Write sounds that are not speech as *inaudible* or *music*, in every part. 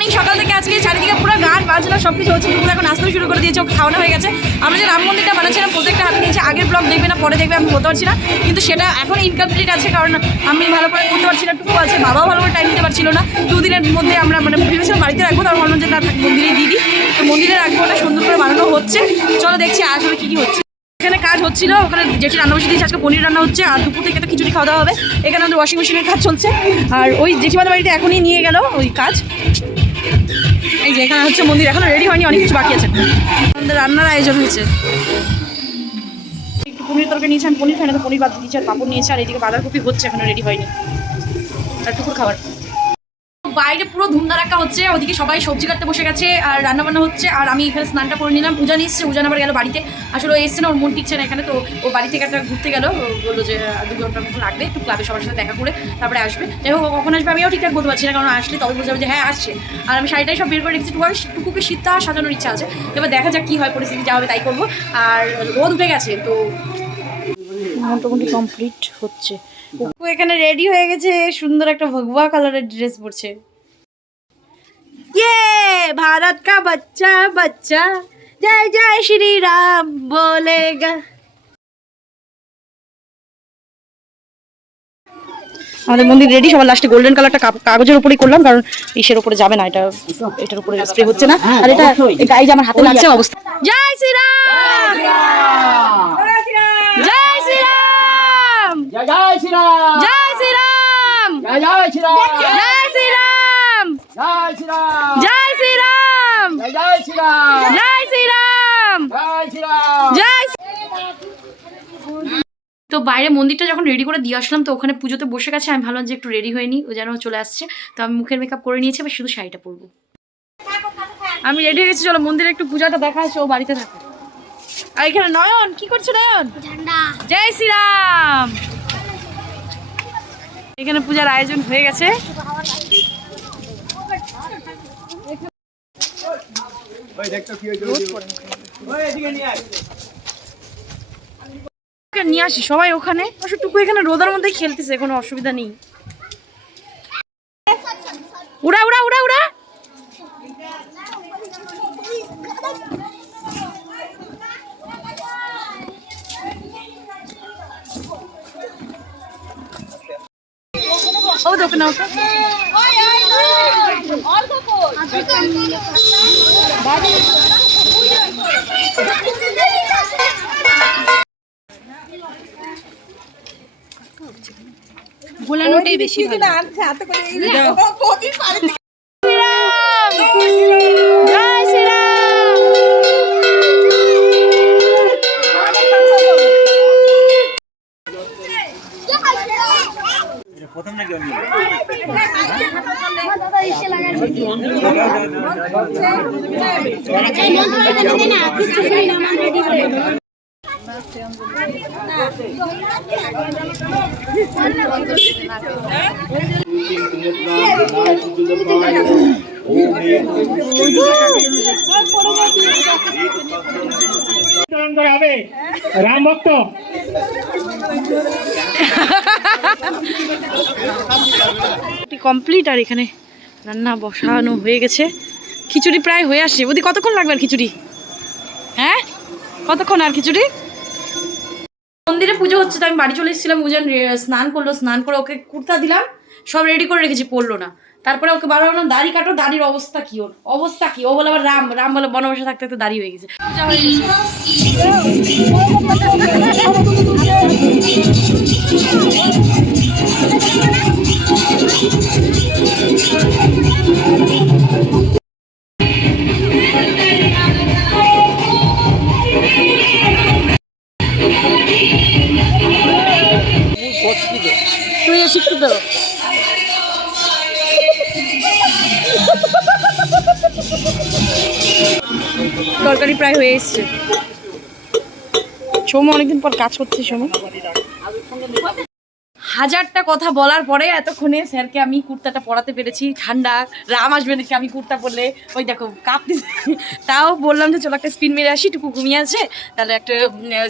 Morning সকাল থেকে আজকে চারিদিকে পুরো গান বাজনা সব কিছু হচ্ছে। টুকু এখন আসতে শুরু করে দিয়েছে, ওকে খাওয়ানো হয়ে গেছে। আমরা যে রাম মন্দিরটা বানাচ্ছিলাম, প্রত্যেকটা হাতে নিয়েছি। আগের ব্লগ দেখবে না, পরে দেখবে, আমি বলতে পারছি না। কিন্তু সেটা এখন ইনকমপ্লিট আছে, কারণ আমি ভালো করে করতে পারছি না, টুকু আছে। বাবাও ভালো করে টাইম দিতে পারছিল না। দুদিনের মধ্যে আমরা মানে ভেবেছিলাম বাড়িতে রাখব, তারপর ভাবলাম যে না মন্দিরে দিয়ে দিই। তো মন্দিরে রাখব, ওটা সুন্দর করে বানানো হচ্ছে। চলো দেখছি আসলে কী কী হচ্ছে। এখানে কাজ হচ্ছিল, ওখানে যেটি রান্না বসে দিয়েছে, আজকে পনির রান্না হচ্ছে, আর দুপুর থেকে তো খিচুড়ি খাওয়া দাওয়া হবে। এখানে আমাদের ওয়াশিং মেশিনের কাজ চলছে। আর ওই জেঠিমাদের বাড়িতে এখনই নিয়ে গেল ওই কাজ। এই যে এখানে হচ্ছে মন্দির এখনও রেডি হয়নি অনেক কিছু বাকি আছে। আমাদের রান্নার আয়োজন হয়েছে। একটু পনির তরকারি নিয়েছে আমি পনির খাই না তো পনির বাদ দিয়েছি আর পাপড় নিয়েছে আর এদিকে বাঁধাকপি হচ্ছে এখনও রেডি হয়নি। আর টুকুর খাবার। বাইরে পুরো ধুমধারাক্কা হচ্ছে, ওদিকে সবাই সবজি কাটতে বসে গেছে, আর রান্না বান্না হচ্ছে, আর আমি এখানে স্নানটা করে নিলাম। পূজা এসছে উজান আবার গেল বাড়িতে। আসলে ও এসছে না, ওর মন টিকছে না এখানে, তো ও বাড়ি থেকে একটা ঘুরতে গেল। বলল যে দু ঘণ্টার মতো লাগবে, একটু ক্লাবে সবার সাথে দেখা করে তারপরে আসবে। যাই হোক কখন আসবে আমিও ঠিকঠাক বলতে পারছি না, কারণ আসলে তবে বুঝতে যে হ্যাঁ আসছে। আর আমি শাড়িটাই সব বের করে রেখেছি টুকু টুকুকে শীতটা সাজানোর ইচ্ছা আছে। এবার দেখা যাক কী হয়, পরিস্থিতি যা হবে তাই করব। আর রোদ উঠে গেছে, তো মোটামুটি কমপ্লিট হচ্ছে। এখানে রেডি হয়ে গেছে, সুন্দর একটা ভগবা কালারের ড্রেস পরছে। ये भारत का बच्चा बच्चा जय जय श्री राम बोलेगा আমাদের মন্দির রেডি সবার লাস্টে গোল্ডেন কালারটা কাগজের উপরেই করলাম কারণ ইসের উপরে যাবে না এটা এটার উপরে স্প্রে হচ্ছে না আর এটা এটা এই যে আমার হাতে লাগছে অবস্থা জয় শ্রীরাম জয় শ্রীরাম জয় জয় শ্রীরাম জয় শ্রীরাম জয় জয় শ্রীরাম জয় শ্রীরাম। জয় শ্রীরাম। জয় শ্রীরাম। জয় জয় শ্রীরাম। জয় শ্রীরাম। জয় তো বাইরে মন্দিরটা যখন রেডি করে দিয়ে আসলাম তো ওখানে পুজোতে বসে গেছে আমি ভাবলাম যে একটু রেডি হয়নি ও যেন চলে আসছে। তো আমি মুখের মেকআপ করে নিয়েছি এবার শুধু শাড়িটা পরবো। আমি রেডি হয়ে গেছি চলো মন্দিরে একটু পূজাটা দেখা আছে ও বাড়িতে থাকে। আর এখানে নয়ন কি করছ নয়ন? জয় শ্রীরাম। এখানে পূজার আয়োজন হয়ে গেছে। নিয়ে আসি সবাই ওখানে। অবশ্য টুকু এখানে রোদার মধ্যেই খেলতেছে কোনো অসুবিধা নেই। উড়া উড়া উড়া উড়া। ও দেখো ভোলানোটাই বেশি ভালো শ্রীরাম জয় শ্রীরাম পালন করা হবে রাম ভক্ত। কমপ্লিট আর এখানে। রান্না বসানো হয়ে গেছে। খিচুড়ি প্রায় হয়ে আসছে। ওদি কতক্ষণ লাগবে আর খিচুড়ি? হ্যাঁ? কতক্ষণ আর খিচুড়ি? মন্দিরে পুজো হচ্ছে, তো আমি বাড়ি চলে এসেছিলাম। উজান স্নান করল, স্নান করে ওকে কুর্তা দিলাম। সব রেডি করে রেখেছি, পড়ল না। তারপরে ওকে বারবার বললাম দাড়ি কাটো, দাড়ির অবস্থা কি ওর? অবস্থা কি? ও বলে আবার রাম রাম বলে, বনবাসে থাকতে থাকতে দাড়ি হয়ে গেছে। হয়ে গেছে। তরকারি প্রায় হয়ে এসছে। সৌম, অনেকদিন পর কাজ করছে সৌম। হাজারটা কথা বলার পরে এতক্ষণে স্যারকে আমি কুর্তাটা পরাতে পেরেছি, ঠান্ডা, রাম আসবে নাকি আমি কুর্তা পরলে? ওই দেখো কাঁপতেছে *laughs* তাও বললাম যে চলো একটা স্পিন মেরে আসি, একটু ঘুমিয়ে আছে, তাহলে একটা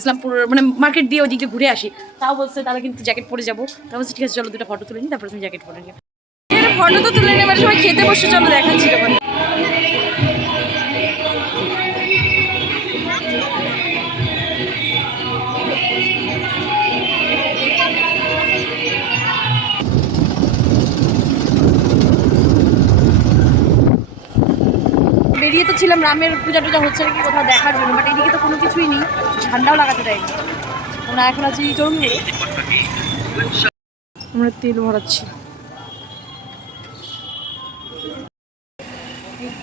ইসলামপুর মানে মার্কেট দিয়ে ওদিকে ঘুরে আসি। তাও বলছে, তাহলে কিন্তু জ্যাকেট পরে যাব। তা বলছে, ঠিক আছে, চলো দুটো ফটো তুলে নিই তারপরে তুমি জ্যাকেট পরে নিও। ফটো তো তুলে নেবার সময় খেতে বসে, চলো দেখাচ্ছি তোমার বেরিয়ে তো ছিলাম রামের পূজা টুজা হচ্ছে নাকি কোথাও দেখার জন্য বাট এদিকে তো কোনো কিছুই নেই, ঝান্ডাও লাগাতে দেয়নি। আমরা এখন আছি চৌমুড়ে আমরা তেল ভরাচ্ছি।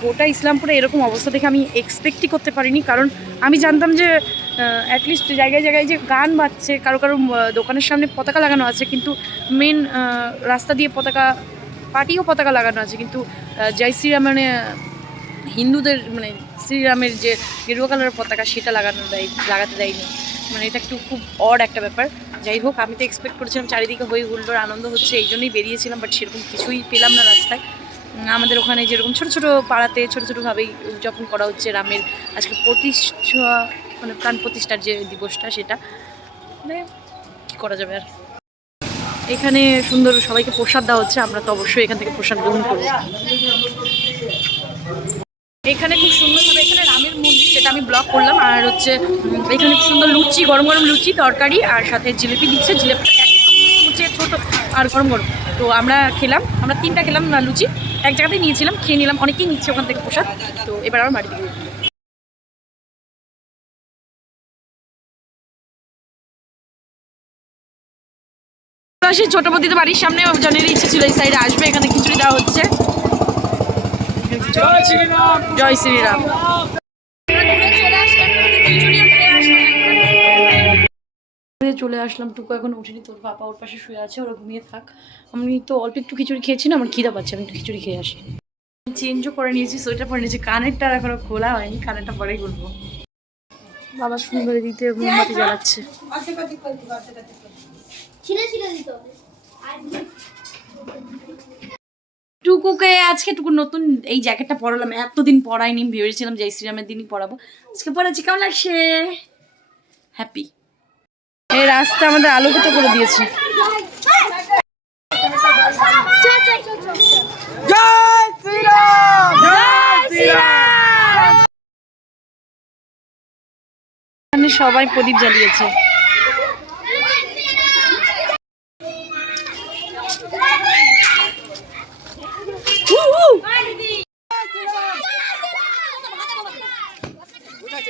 গোটা ইসলামপুরে এরকম অবস্থা দেখে আমি এক্সপেক্টই করতে পারিনি, কারণ আমি জানতাম যে অ্যাটলিস্ট জায়গায় জায়গায় যে গান বাজছে, কারও কারও দোকানের সামনে পতাকা লাগানো আছে, কিন্তু মেন রাস্তা দিয়ে পতাকা, পার্টিও পতাকা লাগানো আছে, কিন্তু জয় শ্রীরাম মানে হিন্দুদের মানে শ্রীরামের যে গেরুয়া কালারের পতাকা সেটা লাগানো দেয়, লাগাতে দেয়নি। মানে এটা একটু খুব অড একটা ব্যাপার। যাই হোক, আমি তো এক্সপেক্ট করেছিলাম চারিদিকে হই হুল্লোড়, আনন্দ হচ্ছে, এই জন্যই বেরিয়েছিলাম বাট সেরকম কিছুই পেলাম না রাস্তায়। আমাদের ওখানে যেরকম ছোট ছোট পাড়াতে ছোট ছোটোভাবেই উদযাপন করা হচ্ছে রামের আজকে প্রতিষ্ঠা মানে প্রাণ প্রতিষ্ঠার যে দিবসটা সেটা মানে কী করা যাবে আর? এখানে সুন্দর সবাইকে প্রসাদ দেওয়া হচ্ছে, আমরা তো অবশ্যই এখান থেকে প্রসাদ গ্রহণ করব। এখানে খুব সুন্দরভাবে এখানে রামের মন্দির সেটা আমি ব্লগ করলাম, আর হচ্ছে এখানে খুব সুন্দর লুচি, গরম গরম লুচি তরকারি, আর সাথে জিলিপি দিচ্ছে। জিলিপিটা একদম ছোট আর গরম গরম। তো আমরা খেলাম, আমরা তিনটা খেলাম লুচি, এক জায়গাতেই নিয়েছিলাম, খেয়ে নিলাম, অনেকেই নিচ্ছে ওখান থেকে প্রসাদ। তো এবার আমার বাড়িতে আসি ছোট বদিতে বাড়ির সামনে জনের ইচ্ছে ছিল, এই সাইডে আসবে, এখানে খিচুড়ি দেওয়া হচ্ছে। জয় শ্রীরাম। চলে আসলাম টুকু এখন উঠিনি তোর পাপা ওর পাশে শুয়ে আছে ওরা ঘুমিয়ে থাক। আমি তো অল্প একটু খিচুড়ি খেয়েছি না আমার খিদা পাচ্ছে আমি একটু খিচুড়ি খেয়ে আসি। চেঞ্জও করে নিয়েছি সোয়েটার পরে নিয়েছি কানেরটা আর এখনও খোলা হয়নি কানেরটা পরেই করব বাবা সুন্দরী দিতে মোমবাতি জ্বালাচ্ছে। ছিঁড়ে ছিঁড়ে দিতে। হবে টুকুকে আজকে টুকু নতুন এই জ্যাকেটটা পরালাম। এতদিন পরাইনি ভেবেছিলাম জয় শ্রীরামের দিনই পরাবো। আজকে পরাচ্ছি কেমন লাগছে? হ্যাপি এই রাস্তা আমাদের আলোকিত করে দিয়েছে। জয় শ্রীরাম! জয় শ্রীরাম! সবাই প্রদীপ জ্বালিয়েছে।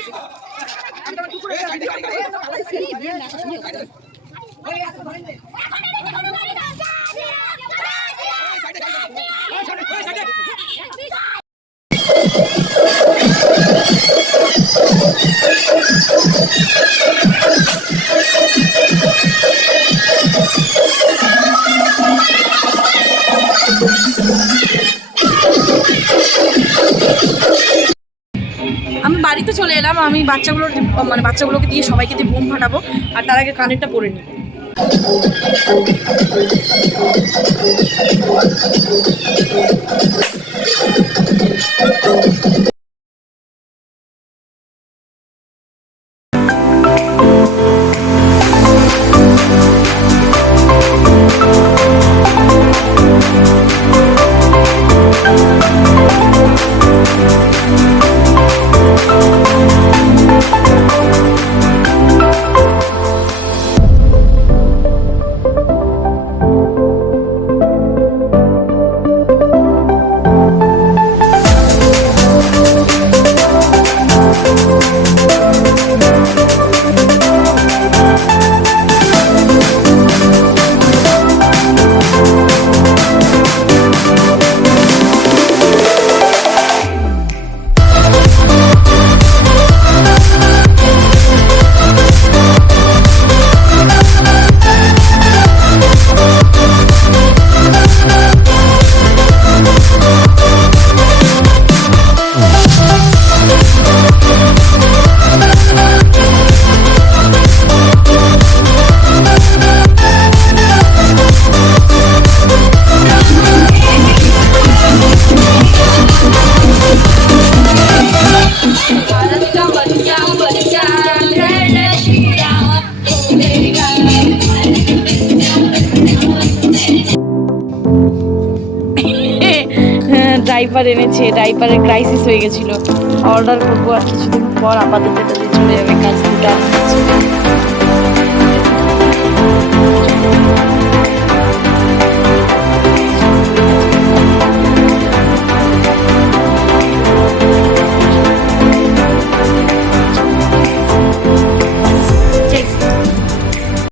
আমি আমি বাচ্চাগুলোর মানে বাচ্চাগুলোকে দিয়ে সবাইকে দিয়ে বোম ফাটাবো, আর তার আগে কানেরটা পরে নিই। এনেছে ডাইপারের ক্রাইসিস হয়ে গেছিল। অর্ডার করব আর কিছুদিন পর আপাতত চলে যাবে, কাজ দুটো